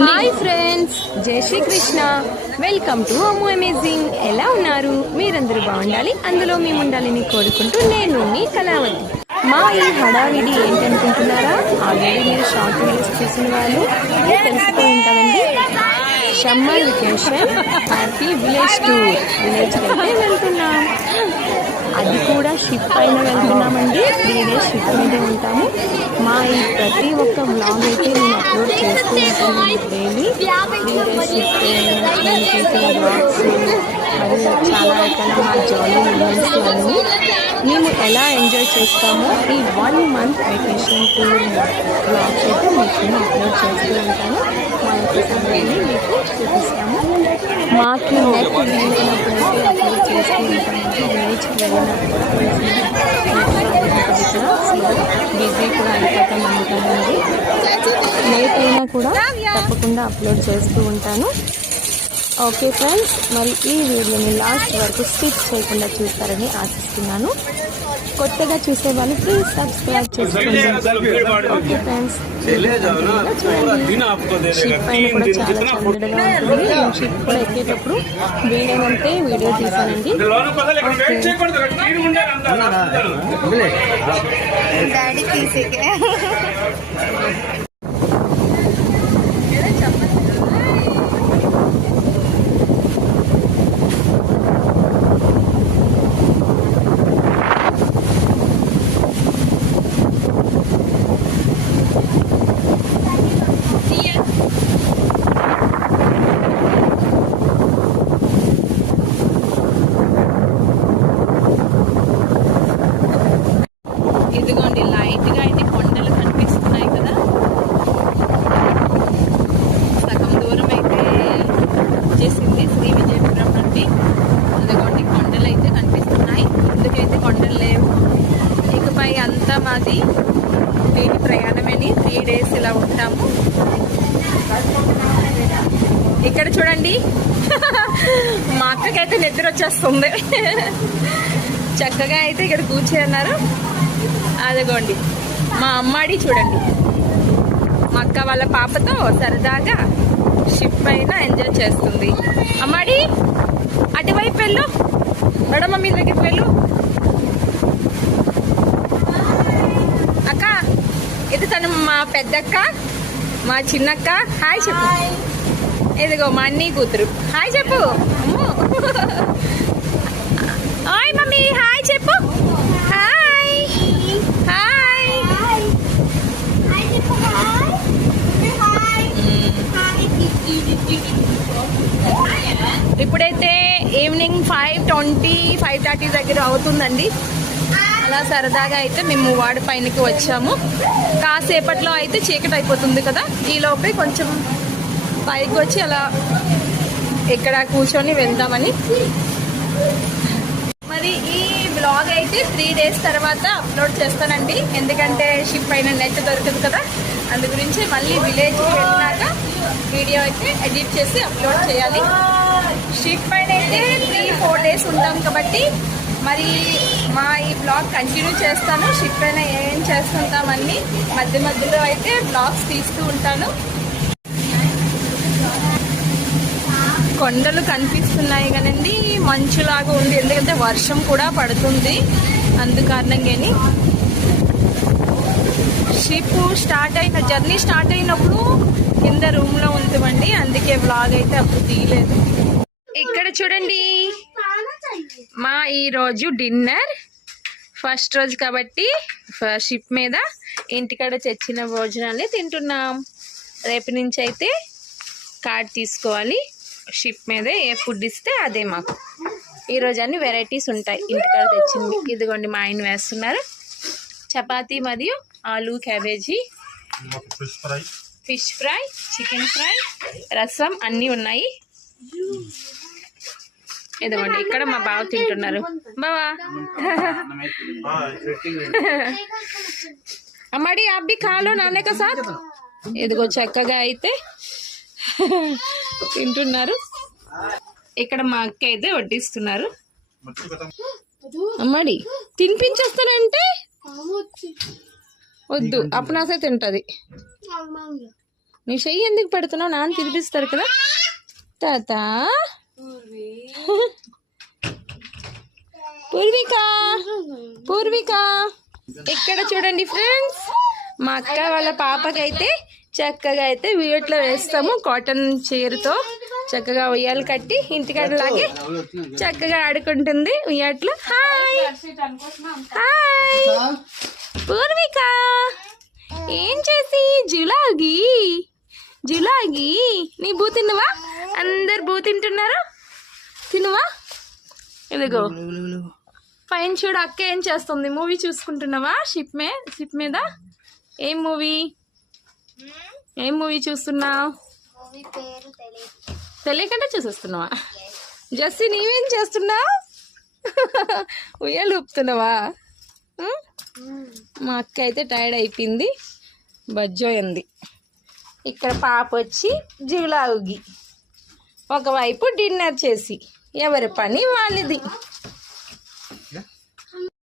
Hi friends, జై Shri Krishna. Welcome to Ammu amazing. ఎలా ఉన్నారు? మీరందరూ బాగుండాలి, అందులో మేము ఉండాలని కోరుకుంటూ నేను మీ కళావతి. మా ఈ హడావిడి ఏంటనుకుంటున్నారా? ఆల్రెడీ మీరు షార్ట్ వీడియోస్ చూసిన వాళ్ళు తెలుసుకుని ఉంటారండి. Summer vacation happy village tour. విలేజ్కి అయితే వెళ్తున్నాం. అది కూడా షిప్ పైన వెళ్తున్నామండి. 3 days షిప్ మీదే ఉంటాము. మా ఈ ప్రతి ఒక్క బ్లాగ్ అయితే నేను అప్లోడ్ చేస్తూ ఉంటాను డైలీ. 3 days షిప్ నేను చేసిన బ్లాగ్స్ మరియు చాలా రకాల మా జాలీ మూమెంట్స్ అన్నీ మేము ఎలా ఎంజాయ్ చేస్తామో ఈ 1 month వెకేషన్ టూర్ బ్లాగ్స్ అయితే మీకు అప్లోడ్ చేస్తూ ఉంటాను. మా యొక్క సమయాన్ని మీకు చూపిస్తాము. మాకు నెట్ వీలైనప్పుడు అయితే అప్లోడ్ చేస్తూ ఉంటామండి. విలేజ్కి వెళ్ళినప్పుడు బిజీ కూడా అయిపోతాం అనుకుంటానండి. లేట్ అయినా కూడా తప్పకుండా అప్లోడ్ చేస్తూ ఉంటాను. ఓకే ఫ్రెండ్స్, మరి ఈ వీడియోని లాస్ట్ వరకు స్కిప్ చేయకుండా చూస్తారని ఆశిస్తున్నాను. కొత్తగా చూసే వాళ్ళు ప్లీజ్ సబ్స్క్రైబ్ చేసుకోండి. ఓకే ఫ్రెండ్స్, షిప్ పైన కూడా చాలా చల్లగా ఉంటుంది. నేను షిప్ కూడా ఎక్కేటప్పుడు వీలైనంతే వీడియో తీసానండి. ఇదిగోండి, లైట్గా అయితే కొండలు కనిపిస్తున్నాయి కదా. సగం దూరం అయితే వచ్చేసింది శ్రీ విజయపురం నుండి. అదిగోండి, కొండలు అయితే కనిపిస్తున్నాయి. ఎందుకైతే కొండలు లేవు. ఇకపై అంతా మాది వీటి ప్రయాణమని 3 days ఇలా ఉంటాము. ఇక్కడ చూడండి, మా అక్కకైతే నిద్ర వచ్చేస్తుంది. చక్కగా అయితే ఇక్కడ కూర్చున్నారు. అదిగోండి మా అమ్మాడి చూడండి, మా అక్క వాళ్ళ పాపతో సరదాగా షిప్ పైన ఎంజాయ్ చేస్తుంది. అమ్మాడి అటువైపు వెళ్ళు, మేడమ్మ మీ దగ్గరికి వెళ్ళు. అక్క, ఇది తను మా పెద్దక్క, మా చిన్నక్క. హాయ్ చెప్పు. ఇదిగో మా అన్నీ కూతురు. హాయ్ చెప్పు. హాయ్ మమ్మీ, హాయ్ చెప్పు. Hi hi. ఇప్పుడైతే ఈవినింగ్ 5:20, 5:30 దగ్గర అవుతుందండి. అలా సరదాగా అయితే మేము వాడి పైనకి వచ్చాము. కాసేపట్లో అయితే చీకటి అయిపోతుంది కదా. ఈలోపే కొంచెం పైకి వచ్చి అలా ఇక్కడ కూర్చొని వెళ్దామని. మరి ఈ బ్లాగ్ అయితే 3 days తర్వాత అప్లోడ్ చేస్తానండి. ఎందుకంటే షిప్ పైన నెట్ దొరకదు కదా. అందు గురించి మళ్ళీ విలేజ్కి వెళ్ళినాక వీడియో అయితే ఎడిట్ చేసి అప్లోడ్ చేయాలి. షిప్ పైన అయితే 3-4 days ఉంటాం కాబట్టి మరి మా ఈ బ్లాగ్ కంటిన్యూ చేస్తాను. షిప్ పైన ఏం చేస్తుంటామని మధ్య మధ్యలో అయితే బ్లాగ్స్ తీస్తూ ఉంటాను. కొండలు కనిపిస్తున్నాయి కానండి, మంచులాగా ఉంది. ఎందుకంటే వర్షం కూడా పడుతుంది. అందుకారణంగాని షిప్ జర్నీ స్టార్ట్ అయినప్పుడు కింద రూమ్లో ఉంటుందండి. అందుకే వ్లాగ్ అయితే అప్పుడు తీయలేదు. ఇక్కడ చూడండి, మా ఈరోజు డిన్నర్ ఫస్ట్ రోజు కాబట్టి షిప్ మీద ఇంటికాడ తెచ్చిన భోజనాన్ని తింటున్నాం. రేపు నుంచి అయితే కార్డ్ తీసుకోవాలి. షిప్ మీద ఏ ఫుడ్ ఇస్తే అదే మాకు. ఈరోజు అన్ని వెరైటీస్ ఉంటాయి ఇంటికాడ తెచ్చింది. ఇదిగోండి మా ఆయన వేస్తున్నారు. చపాతీ మరియు ఆలు cabbage, fish fry, chicken fry, రసం అన్నీ ఉన్నాయి. ఇదిగోండి ఇక్కడ మా బావ తింటున్నారు. బావా అమ్మాడి అబ్బి ఖాలో నాన్న కా సాత్. ఇదిగో చక్కగా అయితే తింటున్నారు. ఇక్కడ మా అక్క అయితే వడ్డిస్తున్నారు. అమ్మాడి తినిపించేస్తానంటే వద్దు, అప్పుడు తింటది. నీ చెయ్యి ఎందుకు పెడుతున్నావు? నాన్న తినిపిస్తారు కదా. తాత పూర్విక పూర్విక ఇక్కడ చూడండి ఫ్రెండ్స్, మా అక్క వాళ్ళ పాపకైతే చక్కగా అయితే వీట్లో వేస్తాము. కాటన్ చీరతో చక్కగా ఉయ్యాలు కట్టి ఇంటికాడలాగే చక్కగా ఆడుకుంటుంది ఉయ్యాట్లు. హాయ్ హాయ్ పూర్విక, ఏం చేసి జులాగి జులాగి నీ బూ తిన్నవా? అందరు బూ తింటున్నారు, తినవా? ఇదిగో పైన చూడు, అక్క ఏం చేస్తుంది? మూవీ చూసుకుంటున్నావా? షిప్ మీద ఏం మూవీ చూస్తున్నావు? తెలియకుండా చూసేస్తున్నావా? జస్సి నీవేం చేస్తున్నావు? ఉయ్యాలు ఊపుతున్నావా? మా అక్క అయితే టైర్డ్ అయిపోయింది, బజ్జోయింది. ఇక్కడ పాప వచ్చి జులాగి ఒకవైపు డిన్నర్ చేసి ఎవరి పని వాళ్ళది.